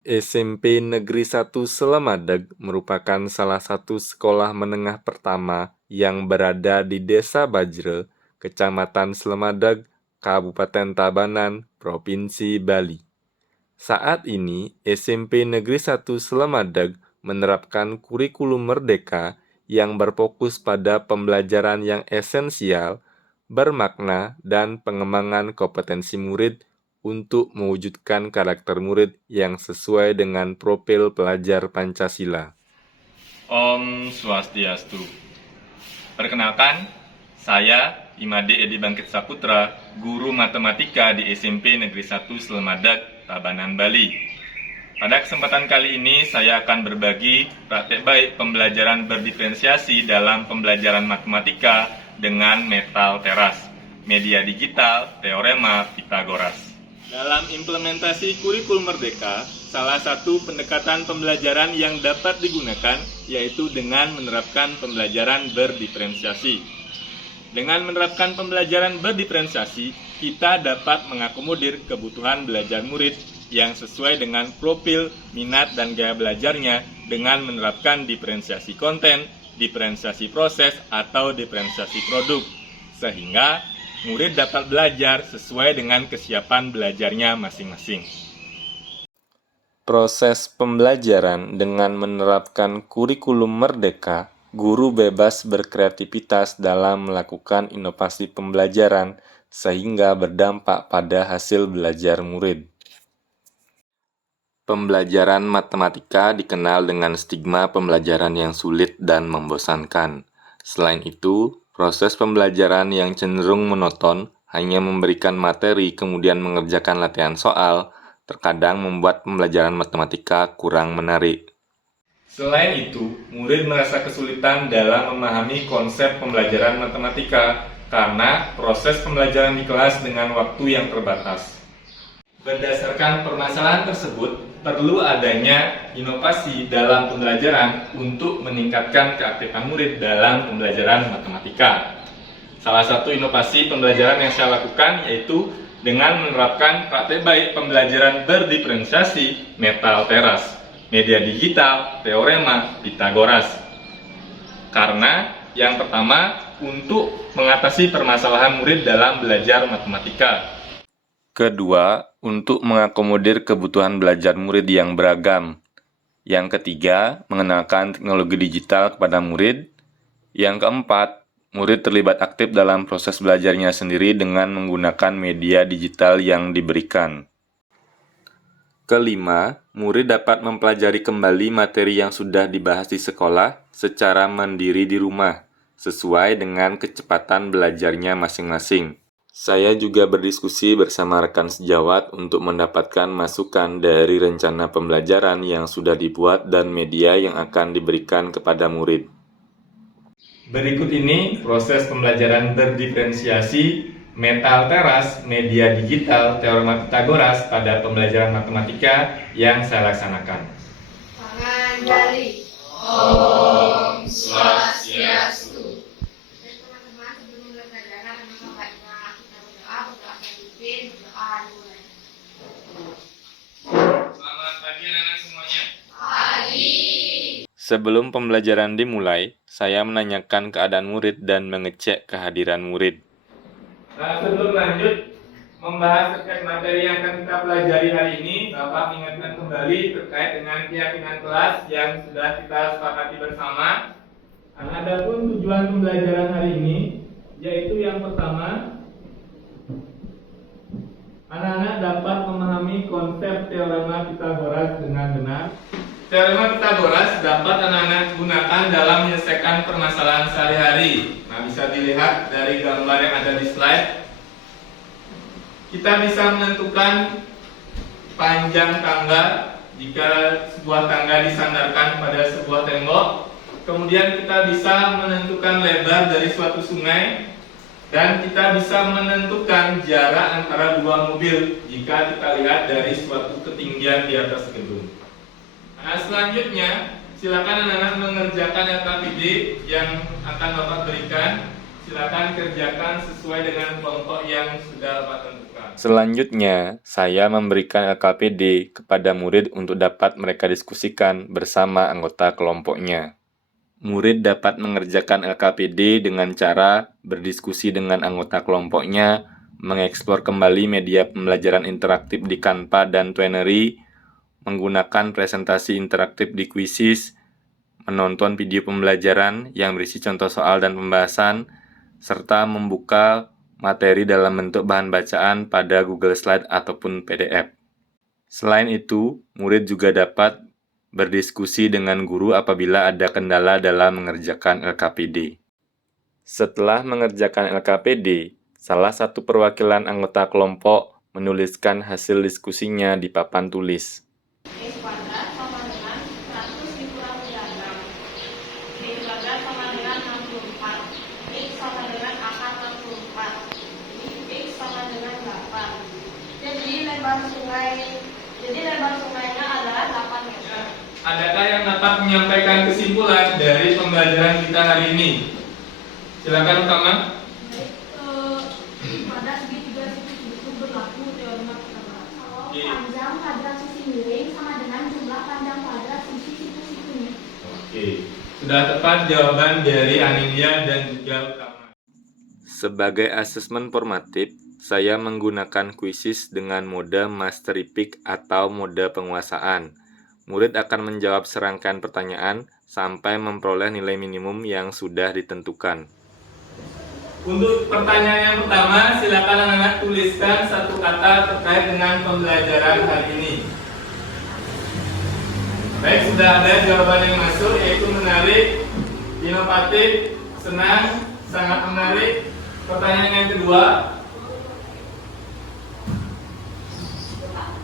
SMP Negeri 1 Selemadeg merupakan salah satu sekolah menengah pertama yang berada di Desa Bajre, Kecamatan Selemadeg, Kabupaten Tabanan, Provinsi Bali. Saat ini, SMP Negeri 1 Selemadeg menerapkan kurikulum merdeka yang berfokus pada pembelajaran yang esensial, bermakna, dan pengembangan kompetensi murid untuk mewujudkan karakter murid yang sesuai dengan profil pelajar Pancasila. Om Swastiastu. Perkenalkan, saya Imade Edi Bangkit Saputra, guru matematika di SMP Negeri 1 Selemadeg, Tabanan, Bali. Pada kesempatan kali ini, saya akan berbagi praktek baik pembelajaran berdiferensiasi dalam pembelajaran matematika dengan metal teras, media digital, teorema Pitagoras. Dalam implementasi kurikulum merdeka, salah satu pendekatan pembelajaran yang dapat digunakan yaitu dengan menerapkan pembelajaran berdiferensiasi. Dengan menerapkan pembelajaran berdiferensiasi, kita dapat mengakomodir kebutuhan belajar murid yang sesuai dengan profil, minat, dan gaya belajarnya dengan menerapkan diferensiasi konten, diferensiasi proses, atau diferensiasi produk, sehingga murid dapat belajar sesuai dengan kesiapan belajarnya masing-masing. Proses pembelajaran dengan menerapkan kurikulum merdeka, guru bebas berkreativitas dalam melakukan inovasi pembelajaran sehingga berdampak pada hasil belajar murid. Pembelajaran matematika dikenal dengan stigma pembelajaran yang sulit dan membosankan. Selain itu, proses pembelajaran yang cenderung monoton hanya memberikan materi kemudian mengerjakan latihan soal, terkadang membuat pembelajaran matematika kurang menarik. Selain itu, murid merasa kesulitan dalam memahami konsep pembelajaran matematika karena proses pembelajaran di kelas dengan waktu yang terbatas. Berdasarkan permasalahan tersebut, perlu adanya inovasi dalam pembelajaran untuk meningkatkan keaktifan murid dalam pembelajaran matematika. Salah satu inovasi pembelajaran yang saya lakukan yaitu dengan menerapkan praktek baik pembelajaran berdiferensiasi metal teras, media digital, teorema Pitagoras. Karena yang pertama, untuk mengatasi permasalahan murid dalam belajar matematika. Kedua, untuk mengakomodir kebutuhan belajar murid yang beragam. Yang ketiga, mengenalkan teknologi digital kepada murid. Yang keempat, murid terlibat aktif dalam proses belajarnya sendiri dengan menggunakan media digital yang diberikan. Kelima, murid dapat mempelajari kembali materi yang sudah dibahas di sekolah secara mandiri di rumah, sesuai dengan kecepatan belajarnya masing-masing. Saya juga berdiskusi bersama rekan sejawat untuk mendapatkan masukan dari rencana pembelajaran yang sudah dibuat dan media yang akan diberikan kepada murid. Berikut ini proses pembelajaran berdiferensiasi metal teras, media digital, teorema Pitagoras pada pembelajaran matematika yang saya laksanakan. Tangan jari. Om Swastiastu. Teman-teman, sebelum mulai pelajaran, kita berdoa pimpin, berdoa dimulai. Selamat pagi anak-anak semuanya. Pagi. Sebelum pembelajaran dimulai, saya menanyakan keadaan murid dan mengecek kehadiran murid. Nah, sebelum lanjut membahas terkait materi yang akan kita pelajari hari ini, Bapak mengingatkan kembali terkait dengan keyakinan kelas yang sudah kita sepakati bersama. Adapun tujuan pembelajaran hari ini, yaitu yang pertama, anak-anak dapat memahami konsep teorema Pitagoras dengan benar. Teorema Pitagoras dapat anak-anak gunakan dalam menyelesaikan permasalahan sehari-hari. Nah, bisa dilihat dari gambar yang ada di slide. Kita bisa menentukan panjang tangga jika sebuah tangga disandarkan pada sebuah tembok. Kemudian kita bisa menentukan lebar dari suatu sungai. Dan kita bisa menentukan jarak antara dua mobil jika kita lihat dari suatu ketinggian di atas gedung. Nah, selanjutnya, silakan anak-anak mengerjakan LKPD yang akan Bapak berikan. Silakan kerjakan sesuai dengan kelompok yang sudah Bapak tentukan. Selanjutnya, saya memberikan LKPD kepada murid untuk dapat mereka diskusikan bersama anggota kelompoknya. Murid dapat mengerjakan LKPD dengan cara berdiskusi dengan anggota kelompoknya, mengeksplor kembali media pembelajaran interaktif di Canva dan Twinery, menggunakan presentasi interaktif di Quizzes, menonton video pembelajaran yang berisi contoh soal dan pembahasan, serta membuka materi dalam bentuk bahan bacaan pada Google Slide ataupun PDF. Selain itu, murid juga dapat berdiskusi dengan guru apabila ada kendala dalam mengerjakan LKPD. Setelah mengerjakan LKPD, salah satu perwakilan anggota kelompok menuliskan hasil diskusinya di papan tulis. X kuadrat sama dengan 100 dikurangi 6. Y kuadrat sama dengan 64. X sama dengan akar 64. X sama dengan 8. Jadi lebar sungainya adalah 8 meter. Adakah yang dapat menyampaikan kesimpulan dari pembelajaran kita hari ini? Silakan Utama. Pada segitiga itu berlaku teorema Pythagoras. Kalau Oke. panjang kuadrat sisi miring sama dengan jumlah panjang kuadrat sisi siku-sikunya. Oke, sudah tepat jawaban dari Anindya dan juga Utama. Sebagai asesmen formatif, saya menggunakan Quizzes dengan mode Mastery Pick atau mode penguasaan. Murid akan menjawab serangkaian pertanyaan sampai memperoleh nilai minimum yang sudah ditentukan. Untuk pertanyaan yang pertama, silakan anak-anak tuliskan satu kata terkait dengan pembelajaran hari ini. Baik, sudah ada jawaban yang masuk, yaitu menarik, inovatif, senang, sangat menarik. Pertanyaan yang kedua,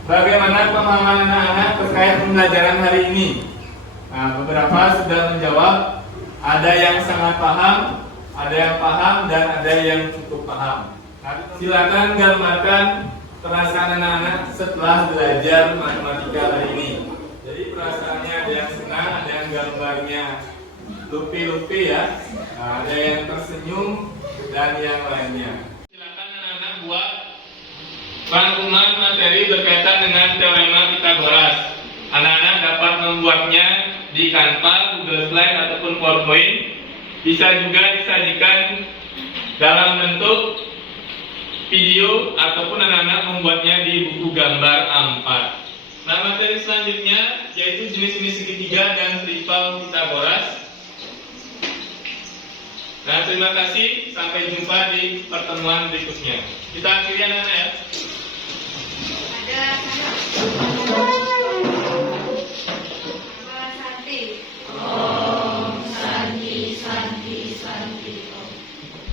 bagaimana pemahaman anak-anak terkait pembelajaran hari ini? Nah, beberapa sudah menjawab, ada yang sangat paham, ada yang paham, dan ada yang cukup paham. Silakan gambarkan perasaan anak-anak setelah belajar matematika hari ini. Jadi perasaannya ada yang senang, ada yang gambarnya lupi-lupi ya, nah, ada yang tersenyum, dan yang lainnya. Silakan anak-anak buat rangkuman materi berkaitan dengan teorema Pythagoras. Anak-anak dapat membuatnya di Canva, Google Slide, ataupun PowerPoint. Bisa juga disajikan dalam bentuk video ataupun anak-anak membuatnya di buku gambar A4. Nah, materi selanjutnya yaitu jenis-jenis segitiga dan triple Pythagoras. Nah, terima kasih. Sampai jumpa di pertemuan berikutnya. Kita akhiri anak-anak ya. Ada Nama Santi.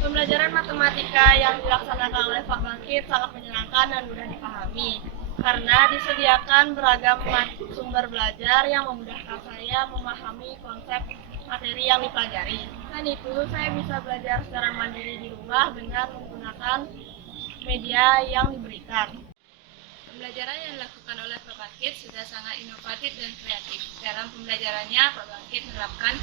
Pembelajaran matematika yang dilaksanakan oleh Pak Bangkit sangat menyenangkan dan mudah dipahami karena disediakan beragam sumber belajar yang memudahkan saya memahami konsep materi yang dipelajari. Selain itu, saya bisa belajar secara mandiri di rumah dengan menggunakan media yang diberikan. Pembelajaran yang dilakukan oleh Pak Bangkit sudah sangat inovatif dan kreatif. Dalam pembelajarannya, Pak Bangkit menerapkan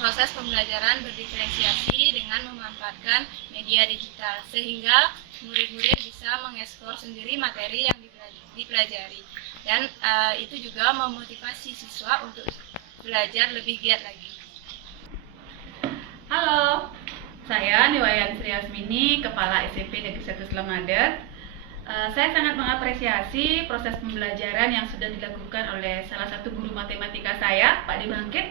proses pembelajaran berdiferensiasi dengan memanfaatkan media digital, sehingga murid-murid bisa mengeksplor sendiri materi yang dipelajari. Dan itu juga memotivasi siswa untuk belajar lebih giat lagi. Halo, saya Niwayan Sri Asmini, Kepala SMP Negeri 1 Selamadet. Saya sangat mengapresiasi proses pembelajaran yang sudah dilakukan oleh salah satu guru matematika saya, Pak Bangkit,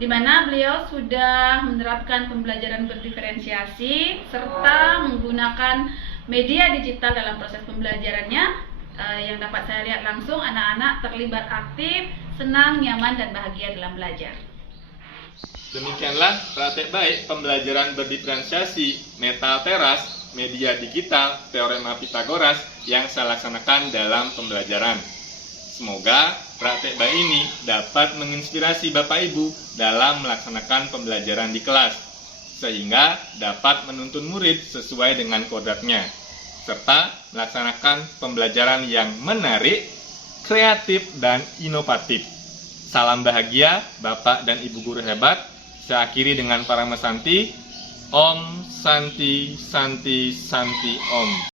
di mana beliau sudah menerapkan pembelajaran berdiferensiasi serta menggunakan media digital dalam proses pembelajarannya. Yang dapat saya lihat langsung, anak-anak terlibat aktif, senang, nyaman, dan bahagia dalam belajar. Demikianlah praktek baik pembelajaran berdiferensiasi metal teras, media digital, teorema Pythagoras yang saya laksanakan dalam pembelajaran. Semoga praktek baik ini dapat menginspirasi Bapak Ibu dalam melaksanakan pembelajaran di kelas, sehingga dapat menuntun murid sesuai dengan kodratnya, serta melaksanakan pembelajaran yang menarik, kreatif, dan inovatif. Salam bahagia Bapak dan Ibu guru hebat. Saya akhiri dengan Parama Santi. Om Santi Santi Santi Om.